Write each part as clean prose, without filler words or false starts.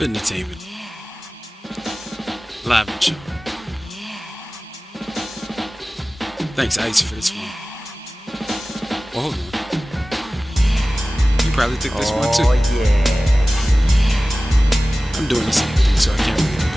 for entertainment. Live and show. Thanks, Ice, for this one. Well, hold on. You probably took this one too. Oh, yeah. I'm doing the same thing, so I can't really complain.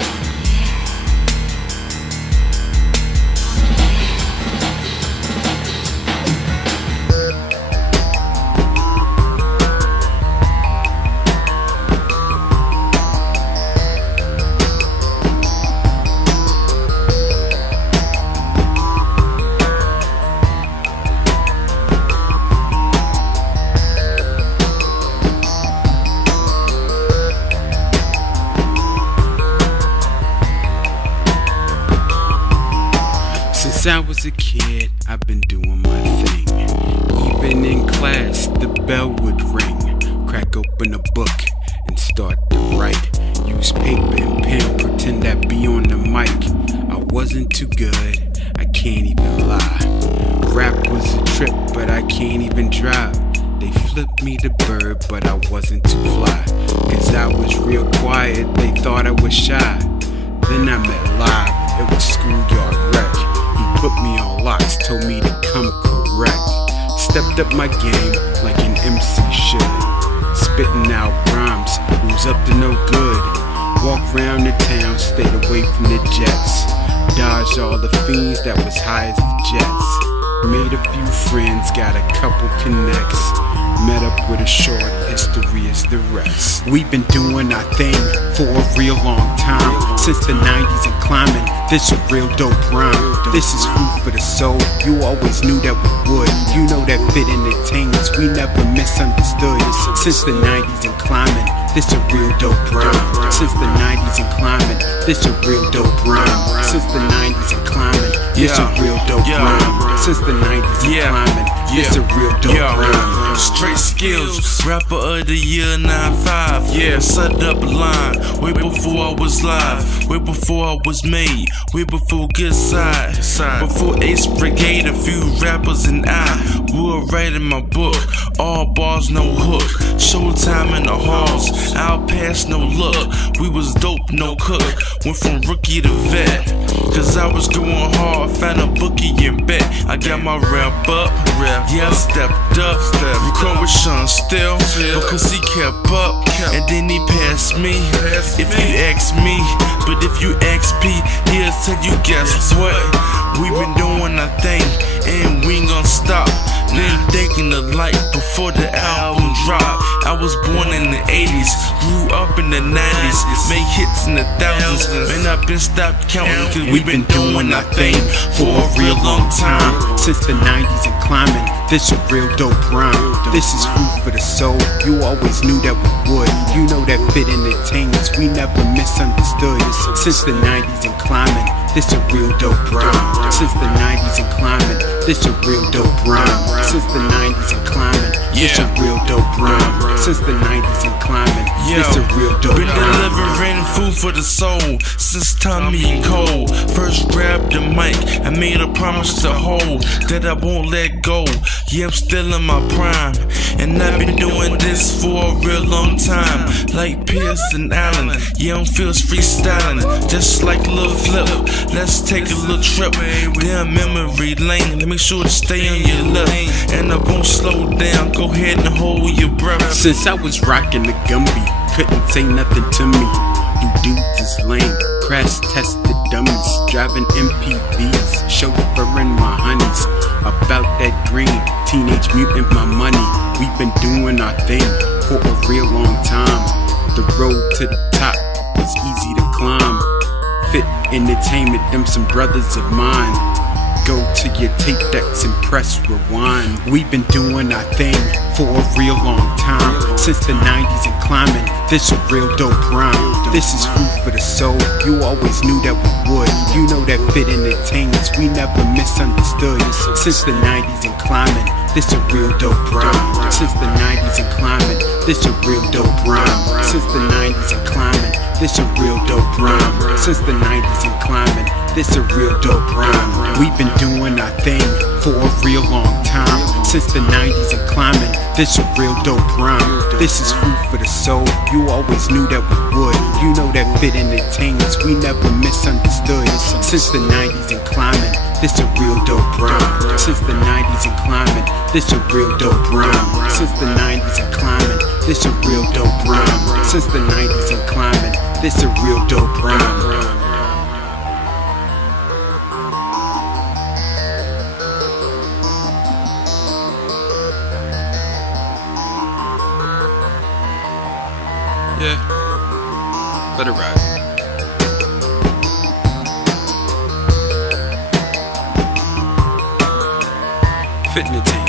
Since I was a kid, I've been doing my thing. Even in class, the bell would ring. Crack open a book and start to write. Use paper and pen, pretend I'd be on the mic. I wasn't too good, I can't even lie. Rap was a trip, but I can't even drive. They flipped me the bird, but I wasn't too fly. Cause I was real quiet, they thought I was shy. Then I met Live, it was schoolyard wreck. Put me on locks, told me to come correct. Stepped up my game like an MC should. Spitting out rhymes, who's up to no good. Walked round the town, stayed away from the jets. Dodged all the fiends that was high as the jets. Made a few friends, got a couple connects. Met up with a short, history is the rest. We've been doing our thing for a real long time. Since the 90s and climbing, this a real dope rhyme. This is food for the soul, you always knew that we would. You know that fit entertainments, we never misunderstood. Since the 90s and climbing, this a real dope rhyme. Since the 90s and climbing, this a real dope rhyme. Since the 90s and climbing, this a real dope rhyme. Since the 90s and climbing, this a real dope rhyme. Straight skills, rapper of the year 9-5. Yeah, set up a line, way before I was live, way before I was made, way before Good Side, before Ace Brigade, a few rappers and I were writing my book. All bars, no hook, showtime in the halls, I'll pass no look. We was dope, no cook, went from rookie to vet. Cause I was going hard, found a bookie and bet. I got my rap up, yeah, I stepped up. Record with Sean still, because he kept up, and then he passed me. If you ask me, but if you ask P, he'll tell you guess what? We been doing our thing, and we ain't gonna stop. Then thinking the light before the album drop. I was born in the 80s, grew up in the 90s, made hits in the thousands. Man, I've been stopped counting, cause we been doing our thing for a real long time. Since the 90s and climbing, this a real dope rhyme. This is food for the soul, you always knew that we would. You know that fit entertainments, we never misunderstood. Since the 90s and climbing, this a real dope rhyme. Since the 90s and climbing, this a real dope rhyme. Since the 90s and climbing, this a real dope rhyme. Since the 90s and climbing, this a real dope rhyme. Been delivering food for the soul since Tommy and Cole first grabbed the mic. I made a promise to hold that I won't let go. Yeah, I'm still in my prime, and I've been doing this for a real long time. Like Pierce and Allen, yeah, I'm feels freestyling, just like Lil Flip. Let's take a little trip down memory lane. Let me sure to stay on your left, and I won't slow down. Go ahead and hold your breath. Since I was rocking the Gumby, couldn't say nothing to me. You dudes is lame, crash tested dummies, driving MPVs, chauffeuring my honeys. About that green, Teenage Mutant my money. We've been doing our thing for a real long time. The road to the top was easy to climb. Fit entertainment, them some brothers of mine. Go to your tape decks and press rewind. We've been doing our thing for a real long time. Since the 90s and climbing, this a real dope rhyme. This is food for the soul, you always knew that we would. You know that fit entertainments, we never misunderstood. Since the 90s and climbing, this a real dope rhyme. Since the 90s and climbing, this a real dope rhyme. Since the 90s and climbing, this a real dope rhyme. Since the 90s and climbing, this a real dope rhyme. We've been doing our thing for a real long time. Since the 90s and climbing, This a real dope rhyme. This is food for the soul. You always knew that we would. You know that Fit entertains. We never misunderstood. Since the 90s and climbing, this a real dope rhyme. Since the 90s and climbing, this a real dope rhyme. Since the 90s and climbing, this a real dope rhyme. Since the 90s and climbing, this a real dope rhyme. Yeah, let it ride. Fit entertainment.